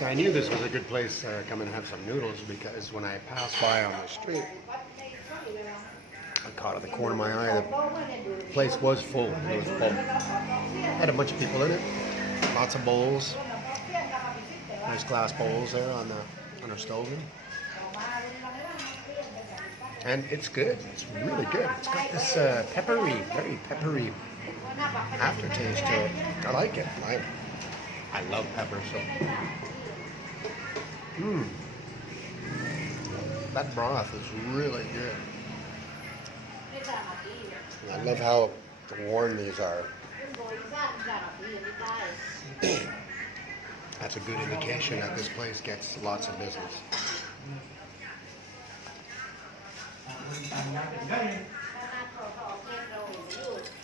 So I knew this was a good place to come and have some noodles because when I passed by on the street, I caught at the corner of my eye the place was full. It was full. Had a bunch of people in it. Lots of bowls. Nice glass bowls there on our stove. And it's good. It's really good. It's got this peppery, very peppery aftertaste to it. I like it. I love pepper, so. That broth is really good. I love how warm these are. That's a good indication that this place gets lots of business.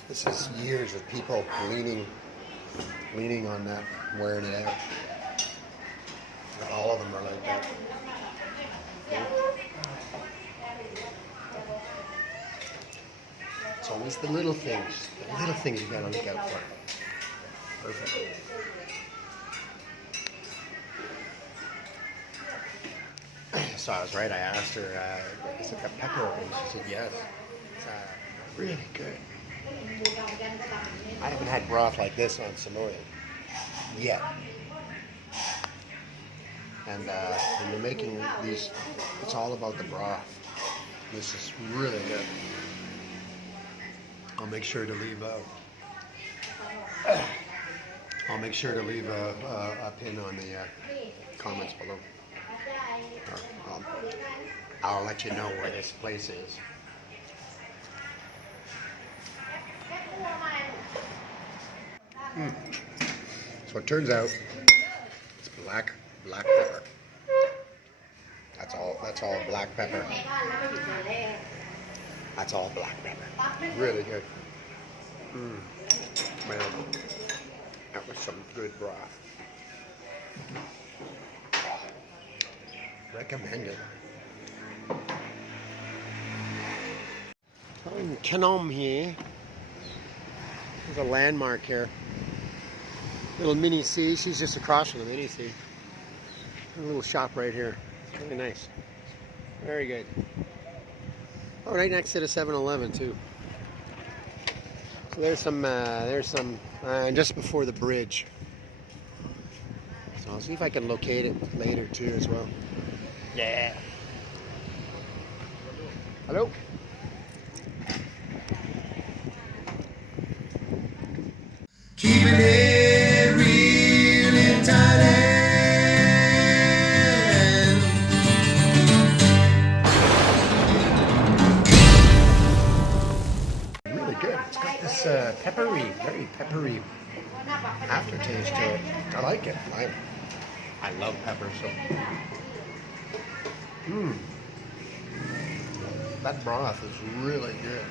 This is years of people leaning on that, wearing it out. All of them are like that. It's always the little things. The little things you gotta look out for. Perfect. So I was right. I asked her, is it got pepper on it? She said yes. It's really good. I haven't had broth like this on Samoa yet. And when you're making these, it's all about the broth. This is really good. I'll make sure to leave a pin on the comments below. I'll let you know where this place is. So it turns out it's black pepper. That's all black pepper. That's all black pepper. Really good. Man, that was some good broth. Recommend it. I'm in Khanom here. There's a landmark here. Little mini C. She's just across from the mini C. A little shop right here. Really nice. Very good. Oh, right next to the 7-Eleven too. So there's some just before the bridge. So I'll see if I can locate it later too as well. Yeah. Hello. Keeping it real in Thailand. Really good. It's got this peppery, very peppery aftertaste to it. I like it. I love pepper, so. That broth is really good.